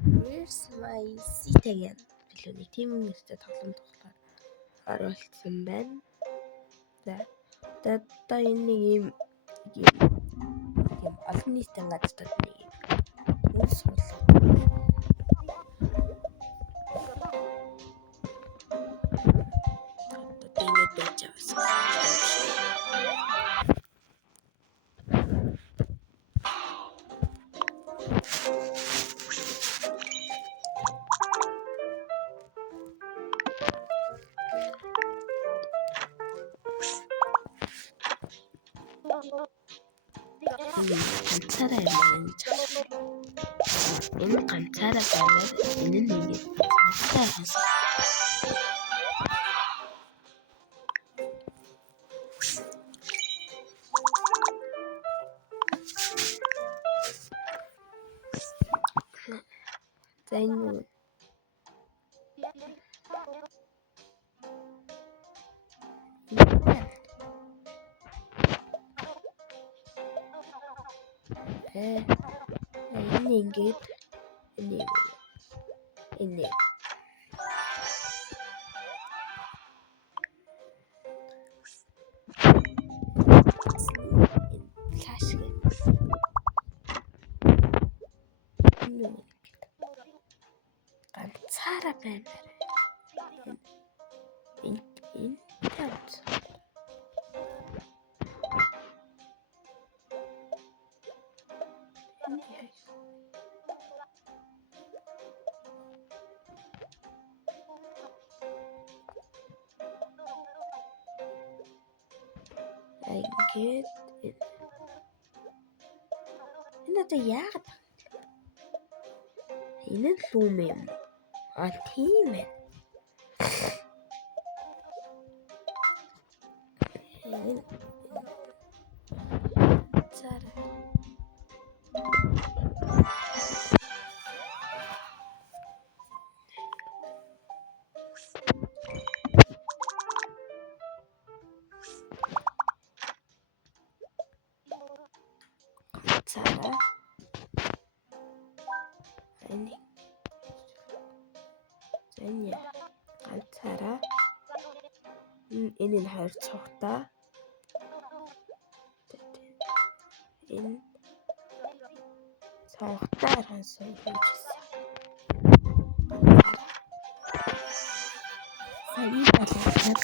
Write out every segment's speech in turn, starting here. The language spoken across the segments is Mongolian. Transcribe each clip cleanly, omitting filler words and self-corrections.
Where's my Citagan? Билүү нэг тийм нэртэй тоглоом тоглохоор оруулсан байна. За одоо энэ нэг юм олон нийтийн газрууд нэг юм суулгах. Одоо ингэж байж байгаа. ганцаараа юм энэ ганцаараа байна. Энэ нь ингэж цаашаа хас. За энэ ингээд энэ ганцаараа байна. Энэ тавц. Ингээд энэ одоо яагаад энэ лүүм юм? Тийм ээ. Цара энэ ганцаараа энэ нь хоёр цогтой энэ цогтой хансан хийжсэн. Сайн болоод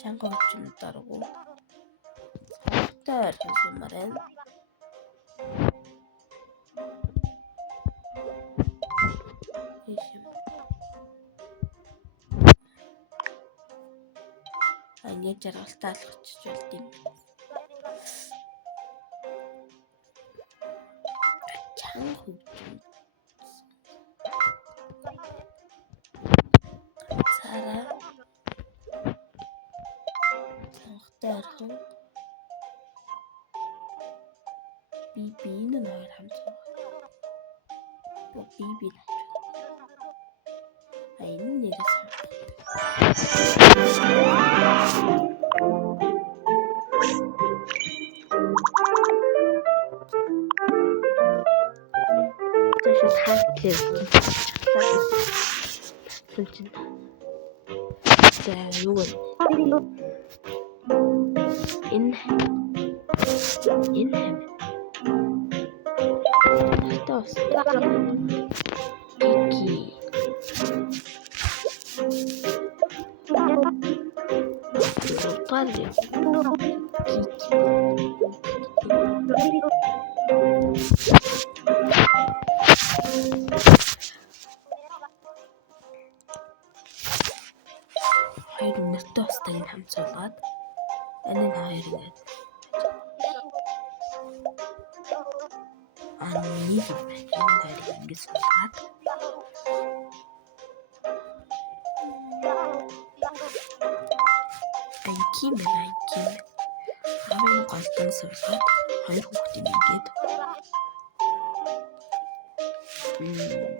чанга өчн даргу цогтой хэмээрэн ингэж жаргалтай алхачих болд юм. Чанга өчн цара цогтой биби нэг хамт биби энэ нэгээс тэшээ хакер чинь за юу вэ энэ тос кики Пале хоёр нэртэй устгыг хамцуулгаад энэ хоёрыг нэг ингэж суулгаад таньки амын голдон суулгаад хоёр хүүхдийн ингээд тийм байна.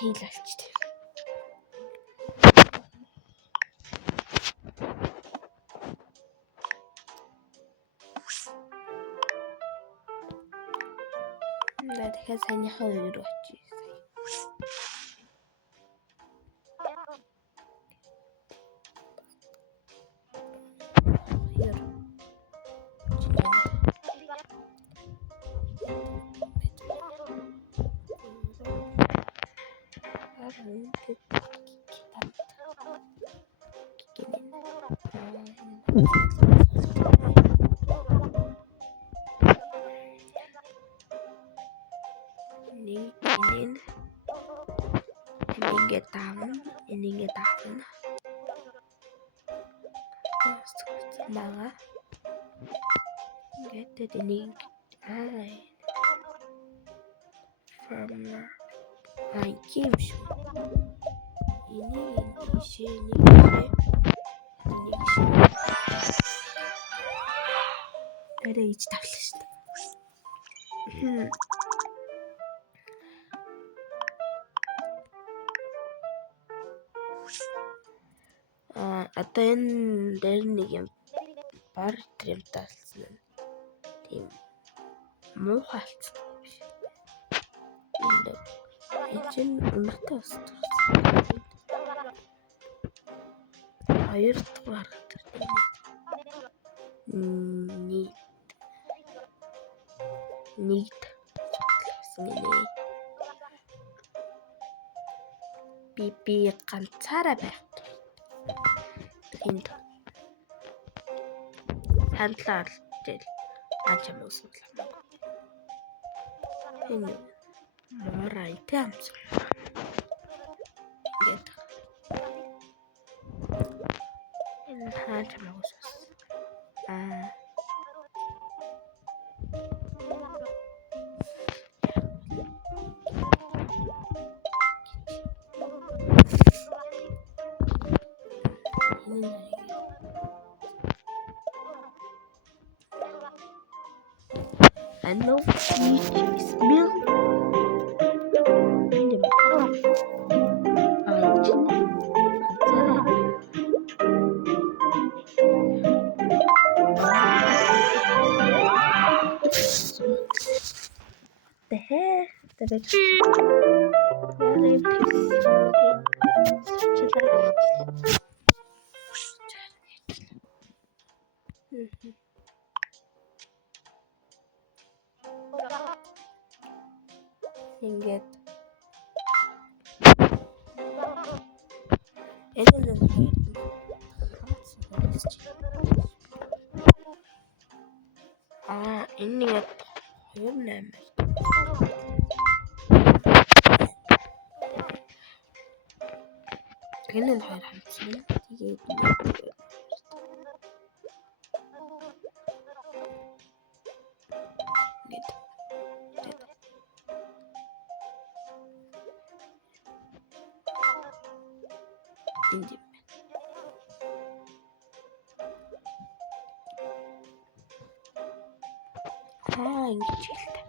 Фейл алчтай. дахиад саяныхаа үеэр очие. Ini tahun mga get ini farmer game show ini ada ич тавлаа шүү дээ. Одоо энэ дээр нэг юм бар тримтэй болсон юм. Тийм муухай болсон биш. Энэ чинь үнэтэй болсон. Хоёр дахь гаргах нийт би ганцаараа байх. Энд хандлаар тэл ачаа мөсөглөө. Энэ морай тэмс. Ингээд энэ хаачаа мөсөс. I know eating is milk. The hair, the ингээд энэ яг 28 энэ нь хоёр хамтсан. Тэгээд Инди. Ингэж хэлдэг.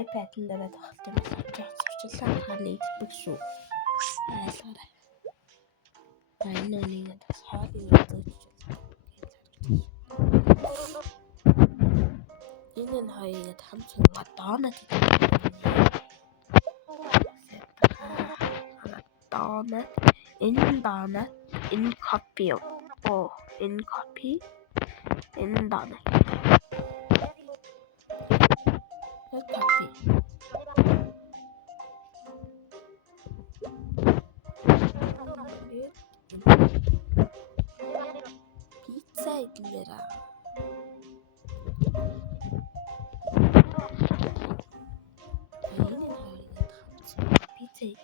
iPad-ын дээр тоглолт юм байна. Сурчлаа хааны Xbox шүү. Айлгаарай. Энэ нэг бас хоолыг зөөж. Энэ нь хоёрыг хамт суугаад доонод доонод энэ copy энэ доонод copy Пиццей.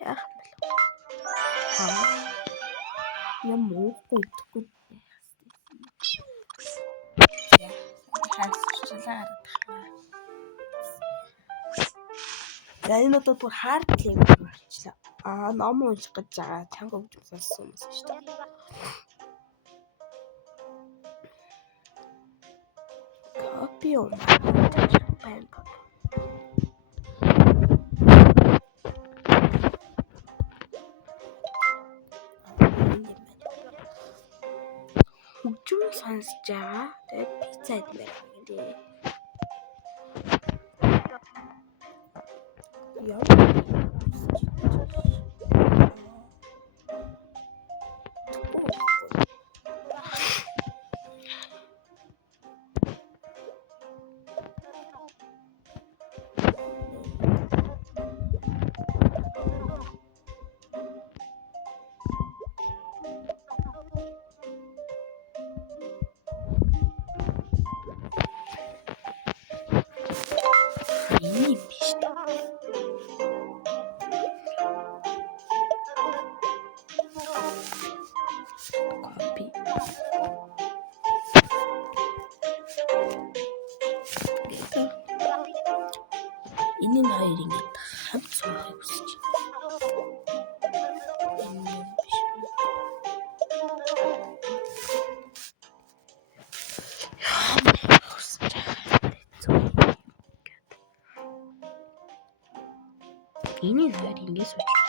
Яах юм бэ? Юм уухгүй идэхгүй. Хасчлаа. За энэ одоо бүр хард левел болчихлоо. Ном унших гэж байгаа чанга өгч болсон юм шүү дээ. Копи байна. Хөгжим сонсож байгаа. Тэгээд пицца идмээр гэнэ. Яа. Энэ биш үү? Копи. Энэ нь хоёр ингэж хамт суухыг хүсэж байна. Энэ хоёр ингэж сууж байна.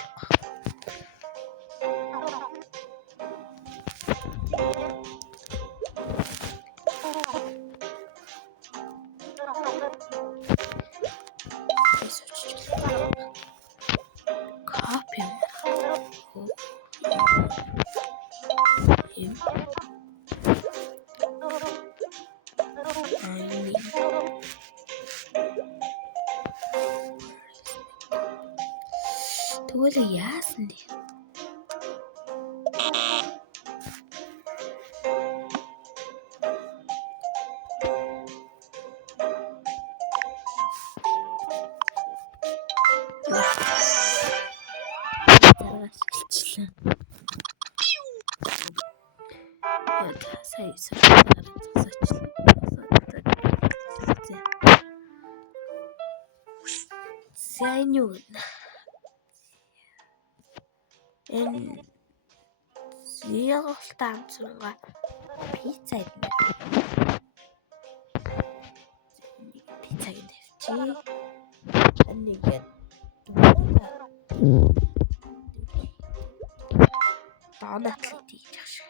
Тэгвэл яасан бэ? Сайн юу? Энэ зэгалтай амцгаа пицца идмээр. Пиццаг тавьчи. Анийгээд доонатлыг хийж ах шиг.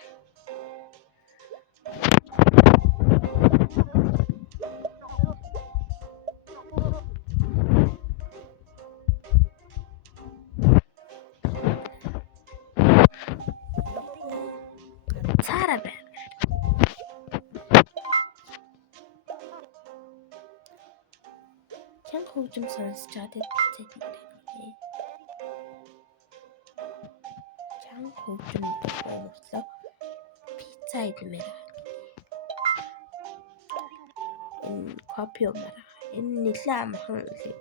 Цаараа байна. Чанга хөгжим сонсож байгаа пиццад нэрээ. Чанга хөгжим боловсроо пицца идмээр. Энэ копи юмар. Энэ нэлээд амархан үлээ.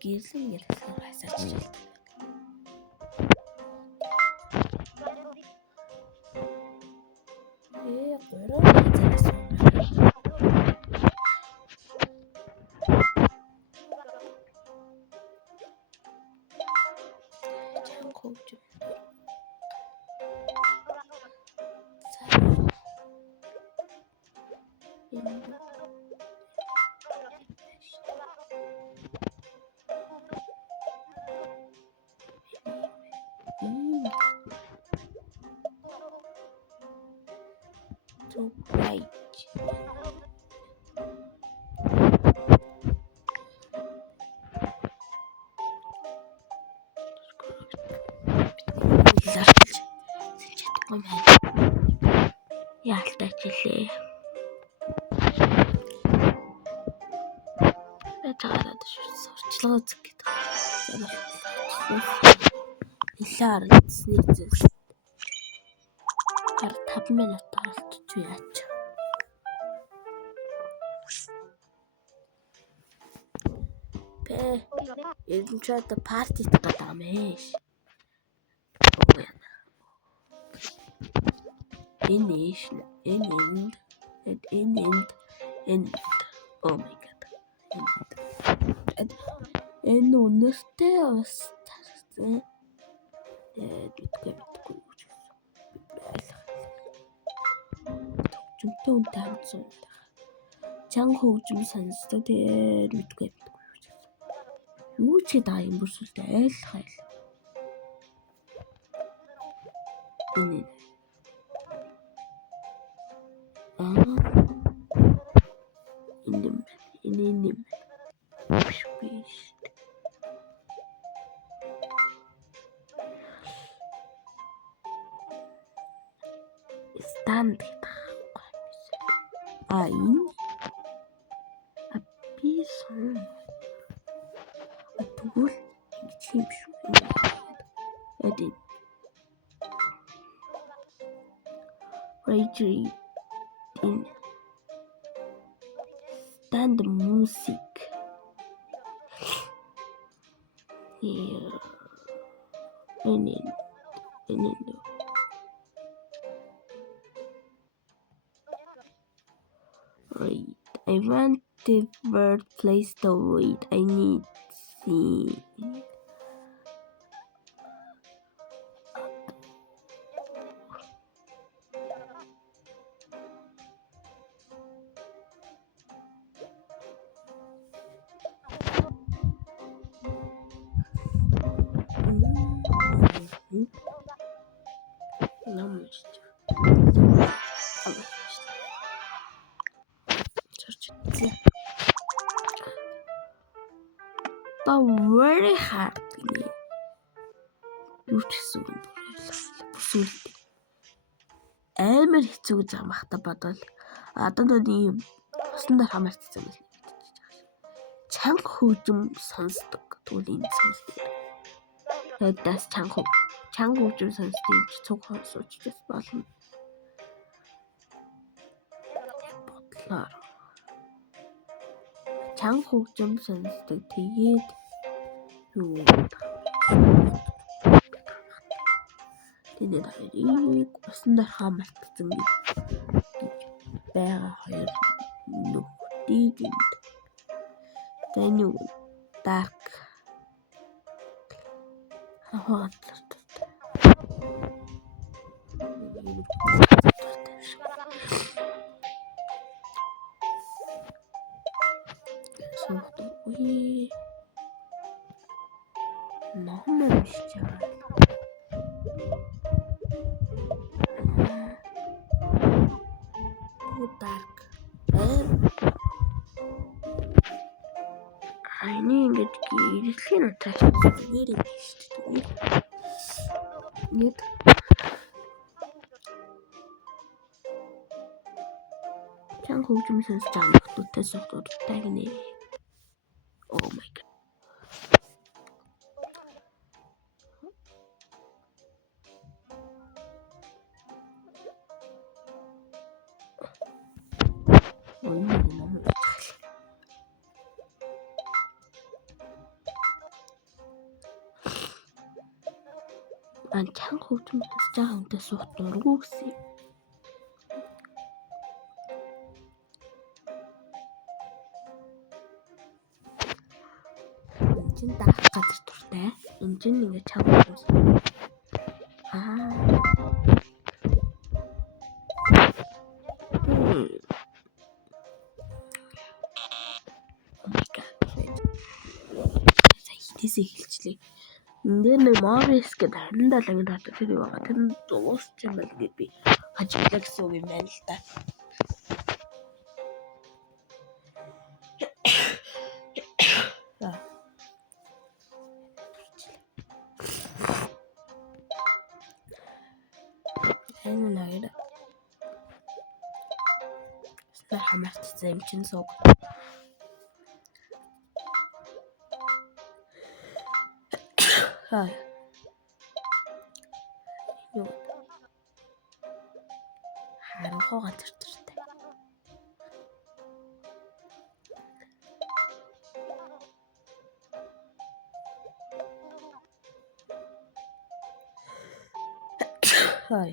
Гэрлийн ярьсан хасаач жил. Гурав хязгаас чанга хөгжим. To right. Яалтаач илээ. Бачаараад сурчлага үзэх гэдэг. Илээр снийцээс. 5 минут оролцож яач. Энэ ч одоо партит гэдэг юм ээ. Oh my god. Энэ үнэртэй бас тарсан. Төгчмтэй үнтэй хамтсан. Чанга хөгжим сонсдог тэгээд мэдгүй. Юу ч гэдэг юм бүрсүүлтэй айлхай. Энэ stand энэ аписон тэгвэл юм шүү. Эдит Rage in stand music. Read. I want the word place to read. I need see. Very hard. Юу ч гэсэн бүсүүлдэг. Амар хэцүү гэж байгаа махта бодвол одоо ийм усан дээр хамаарцсан юм. Чанга хөгжим сонсдог. Тэгвэл энэ сонсдог. Тэдээс чанга хөгжим сонсдог юм чи цуг сонсож болно. Бодлоо. Чанга хөгжим сонсдог. Тэгээд юу тэний хоёрыг усан дээр хамаарцсан гэж байгаа хоёр нүхтийг энд таны dark ингээд ирэхлээр утаач зүгээр юм шүү дээ. Нэг чанга хөгжим сонсож байгаа нөхдөөтэй суудтай гинэ. Oh my god. Чанга хөгжим сонсож байгаа хүнтэй суух дурггүй гэсэн юм. Чин даах газар дуртай. Энд чинь ингээд чанга хөгжим. Тэсээ хэлчлээ. Энд нэг Morris гэдэг 27-гийн татвар тэр юу байгаа. Тэр дуусч юм байна гэж би хажиглаа гэсэн үг юм байна л да. Энэ нэр хамаарцсан юм чин сууг. Хаа. Юу. Харанхуй газар төртэй. Хаа.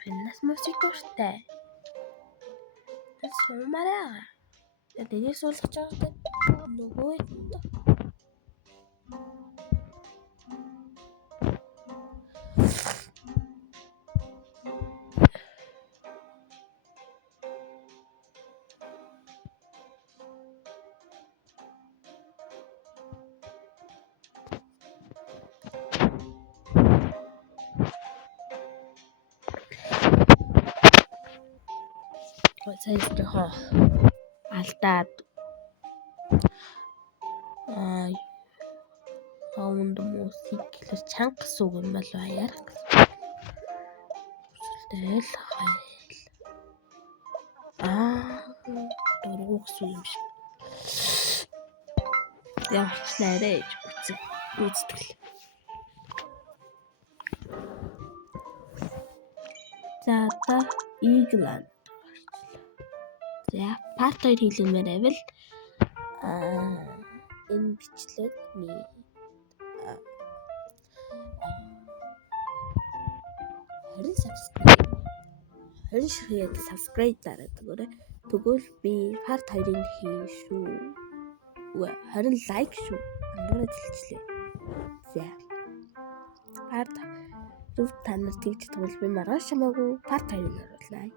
Хэнэс мөсик дуртай. Сумараа. Тэнийг суулгаж байгаа нөгөө сайжрахаа алдаад хаунд мөсик хэлэр чанга сүг юм болоо ярах. Тэгэл хайл. Дургух сүг юм шиг. Явчлаарэ үзтгэл. За та England. За part 2 хэлмээр байвал энэ бичлэг ми 20 ширхэг subscribe дараад өгөөрэй. Тэгвэл би part 2-ыг хийн шүү. 20 лайк шүү. Андуураа дэлгэжлээ. За. Part 2 та нар тэгж тэгвэл би маргааш хамаагүй part 2-ыг оруулаа.